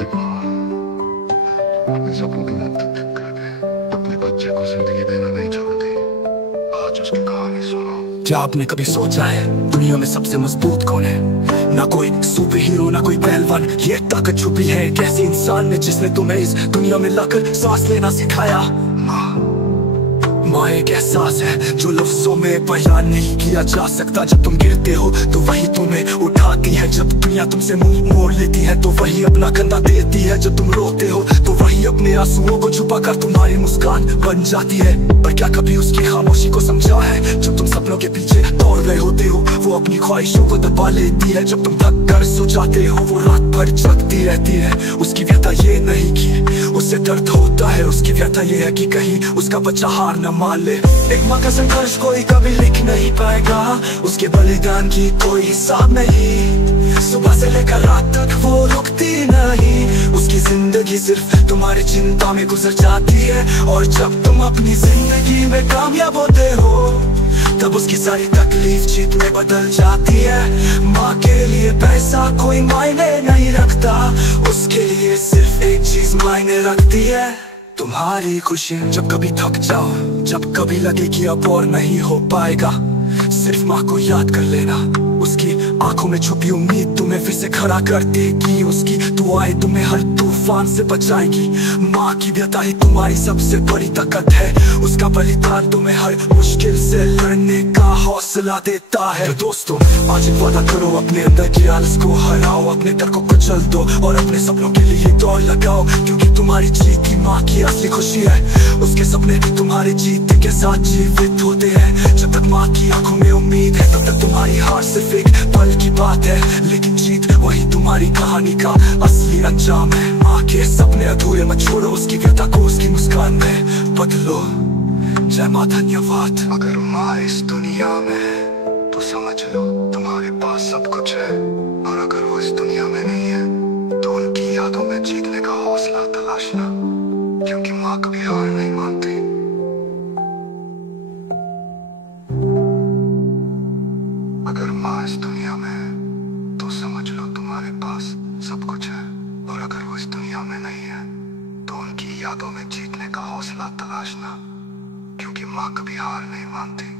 अपने सपनों की मौत करके अपने बच्चे को जिंदगी देना नहीं चाहती। आज उसकी कहानी सुनो। क्या आपने कभी सोचा है दुनिया में सबसे मजबूत कौन है? ना कोई सुपर हीरो, ना कोई पहलवान, ये ताकत छुपी है एक ऐसी इंसान में जिसने तुम्हें इस दुनिया में लाकर सांस लेना सिखाया। माँ एक एहसास है जो लफ्जों में बयान नहीं किया जा सकता। जब तुम गिरते हो तो वही तुम्हें उठाती है, जब दुनिया तुमसे मुंह मोड़ लेती है तो वही अपना कंधा देती है, जब तुम रोते हो तो वही अपने आंसुओं को छुपाकर तुम्हारी मुस्कान बन जाती है। पर क्या कभी उसकी खामोशी को समझा है? जब तुम सपनों के पीछे दौड़ रहे होते हो वो अपनी ख्वाहिशों को दबा लेती है। जब तुम थक कर सो जाते हो वो रात भर जगती रहती है। उसकी व्यथा ये नहीं कि उससे दर्द होता है, उसकी व्यथा ये है कि कहीं उसका बच्चा हार न मान ले। एक माँ का संघर्ष कोई कभी लिख नहीं पाएगा, उसके बलिदान की कोई हिसाब नहीं। सुबह से लेकर रात तक वो रुकती नहीं, उसकी जिंदगी सिर्फ तुम्हारी चिंता में गुजर जाती है। और जब तुम अपनी जिंदगी में कामयाब होते हो तब उसकी सारी तकलीफ जीत में बदल जाती है। माँ के लिए पैसा कोई मायने नहीं रखता, उसके लिए सिर्फ एक चीज मायने रखती है, तुम्हारी खुशी। जब कभी थक जाओ, जब कभी लगे कि अब और नहीं हो पाएगा, सिर्फ माँ को याद कर लेना। उसकी आंखों में छुपी उम्मीद तुम्हें फिर से खड़ा कर देगी, उसकी दुआएं तुम्हें हर तूफान से बचाएगी। माँ की व्यथा ही तुम्हारी सबसे बड़ी ताकत है, उसका बलिदान तुम्हें हर मुश्किल से लड़ने का हौसला देता है। तो दोस्तों आज एक वादा करो, अपने अंदर की आलस को हराओ, अपने डर को कुचल दो और अपने सपनों के लिए दौड़ लगाओ। क्योंकि तुम्हारी जीत ही माँ की असली खुशी है, उसके सपने भी तुम्हारे जीत के साथ जीवित होते हैं। जब तक माँ की आंखों में उम्मीद है तब तक तुम्हारी हार सिर्फ एक पल की बात है, लेकिन जीत वही तुम्हारी कहानी का असली अंजाम है। माँ के सपने अधूरे मत छोड़ो, उसकी व्यथा को उसकी मुस्कान में बदलो। जय माँ, धन्यवाद। अगर माँ इस दुनिया में तो समझ लो तुम्हारे पास सब कुछ है, और अगर वो इस दुनिया में नहीं है तो उनकी यादों में जीतने का हौसला तलाशना, क्योंकि माँ कभी हार नहीं मानती। अगर माँ इस दुनिया में है तो समझ लो तुम्हारे पास सब कुछ है, और अगर वो इस दुनिया में नहीं है तो उनकी यादों में जीतने का हौसला तलाशना, क्योंकि माँ कभी हार नहीं मानती।